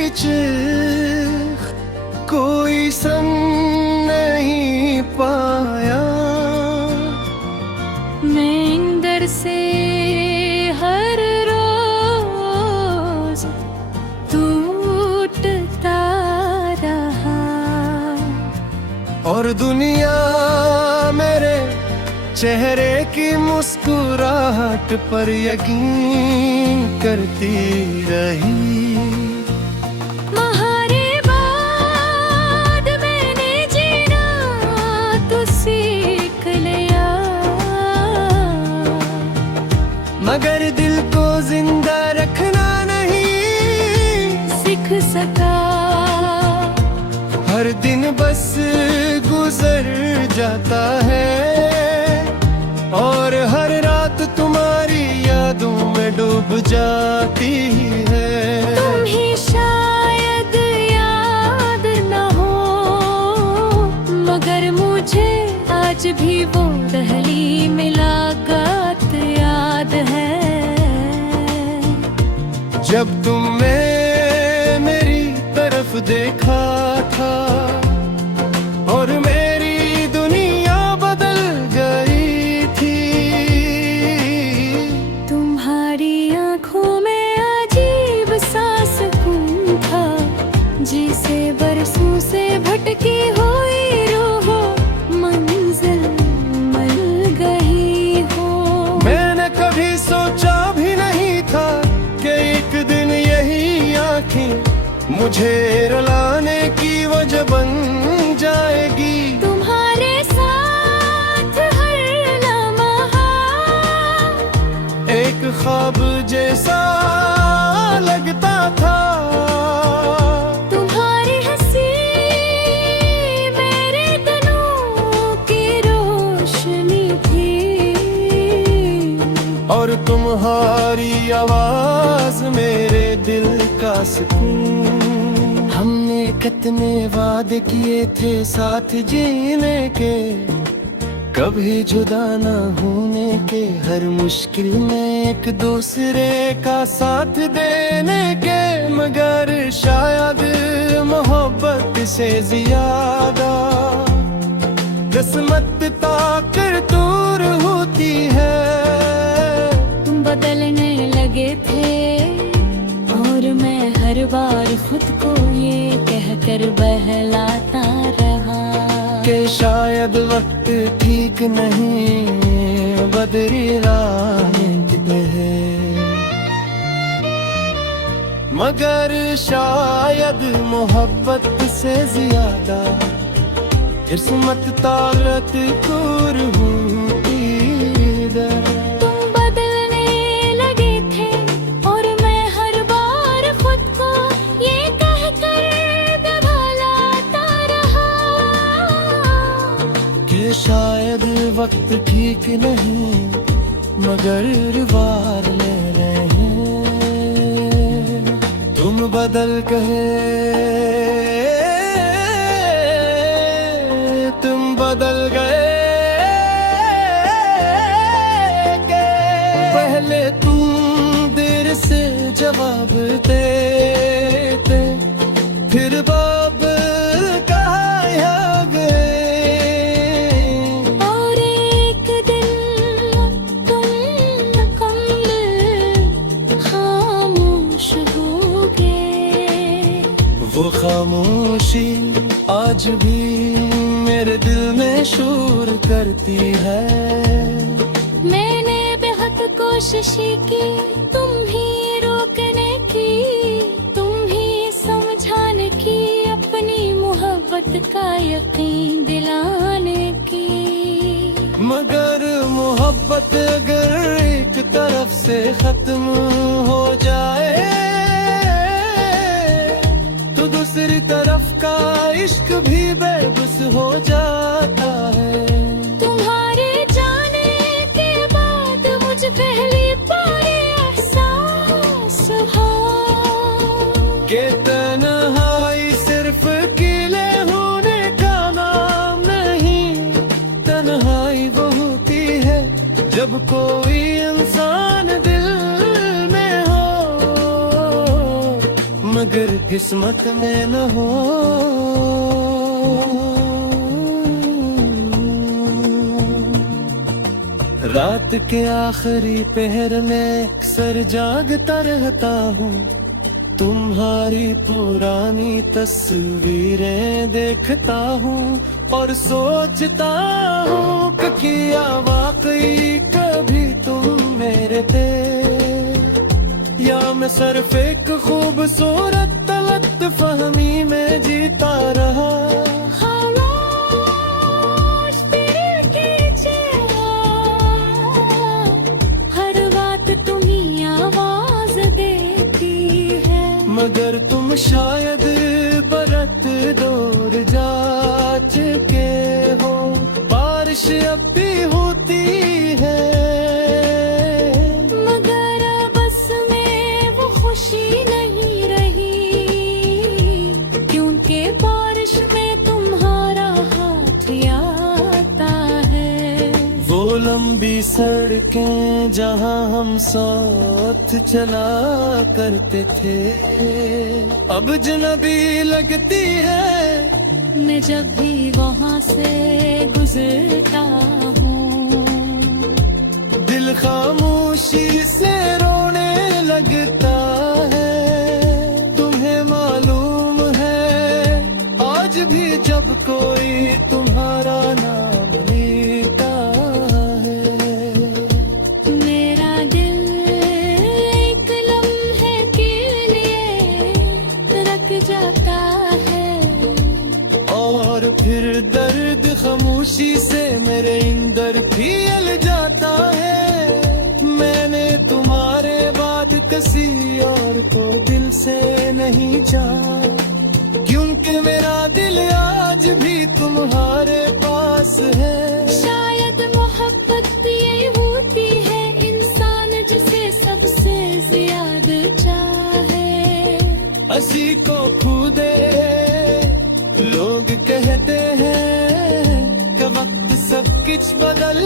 बीच कोई संग नहीं पाया। मैं इंदर से हर रोज टूटता रहा, और दुनिया मेरे चेहरे की मुस्कुराहट पर यकीन करती रही। तुम्हारे बाद मैंने जीना तो सीख लिया, मगर दिल को जिंदा रखना नहीं सीख सका। हर दिन बस गुजर जाता है, और हर रात तुम्हारी यादों में डूब जाती है। तुम ही शायद याद न हो, मगर मुझे आज भी वो पहली मुलाकात याद है। जब तुमने मेरी तरफ देखा था और मेरी दुनिया बदल गई थी। तुम्हारी आंखों में अजीब सा सुकून था, जिसे बरसों से भटकी हुई रूह मंजिल मिल गई हो। मैंने कभी सोचा भी नहीं था कि एक दिन यही आँखें मुझे रुलाने की वजह बन जाएगी। तुम्हारे साथ हर लम्हा एक ख्वाब जैसा लगता था। तुम्हारी हंसी मेरे दिनों की रोशनी थी, और तुम्हारी आवाज मेरे दिल का सुकून। हमने कितने वादे किए थे साथ जीने के, कभी जुदा न होने के, हर मुश्किल में एक दूसरे का साथ देने के। मगर शायद मोहब्बत से ज्यादा किस्मत ताकर दूर होती है। तुम बदलने लगे थे, और मैं हर बार खुद को ये कहकर बहलाता रहा कि शायद वक्त ठीक नहीं, बदरी रात पे है। मगर शायद मोहब्बत से ज्यादा किस्मत ताकत दूर होती है। तुम बदलने लगे थे, और मैं हर बार खुद को ये कहकर बहलाता रहा कि शायद वक्त ठीक नहीं, मगर वार ले रहे हैं। तुम बदल गए, तुम बदल गए के पहले तुम देर से जवाब देते, फिर बाब कहाँ गए। और एक दिन तुम कमल खामोश हो गए। वो खामोशी आज भी मेरे दिल में शोर करती है। मैंने बेहद कोशिश की तुम ही रोकने की, तुम ही समझाने की, अपनी मोहब्बत का यकीन दिलाने की। मगर मोहब्बत अगर एक तरफ से खत्म हो जाए, तो दूसरी तरफ का इश्क भी बेबस हो जाता है। तुम्हारे जाने के बाद मुझे पहली बार एहसास हुआ कि तन्हाई सिर्फ अकेले होने का नाम नहीं, तन्हाई वो होती है जब कोई इंसान दिल में हो। मगर किस्मत में न हो। रात के आखिरी पहर में अक्सर जागता रहता हूँ, तुम्हारी पुरानी तस्वीरें देखता हूँ और सोचता हूँ कि क्या वाकई कभी तुम मेरे थे, या मैं सिर्फ एक खूबसूरत तलत फहमी में जीता रहा। मगर तुम शायद बरत दूर जा चुके हो, बारिश अब भी होती है मगर बस में वो खुशी नहीं रही, क्योंकि बारिश में तुम्हारा हाथ आता है। वो लंबी सड़कें जहां हम साथ चला करते थे, अब अजनबी लगती है मैं जब भी वहाँ से गुजरता हूँ। दिल खामोशी से रोने लगता है। तुम्हें मालूम है आज भी जब कोई तुम्हारा नाम लेता है, मेरा दिल एक लम्हे के लिए रख जाता है, और फिर दर्द खामोशी से मेरे अंदर फैल जाता है। मैंने तुम्हारे बाद किसी और को दिल से नहीं चाहा, क्योंकि मेरा दिल आज भी तुम्हारे पास है। शायद मोहब्बत ये होती है इंसान जिसे सबसे ज्यादा चाहे। हंसी को खुदे लोग कहते हैं कि वक्त सब कुछ बदल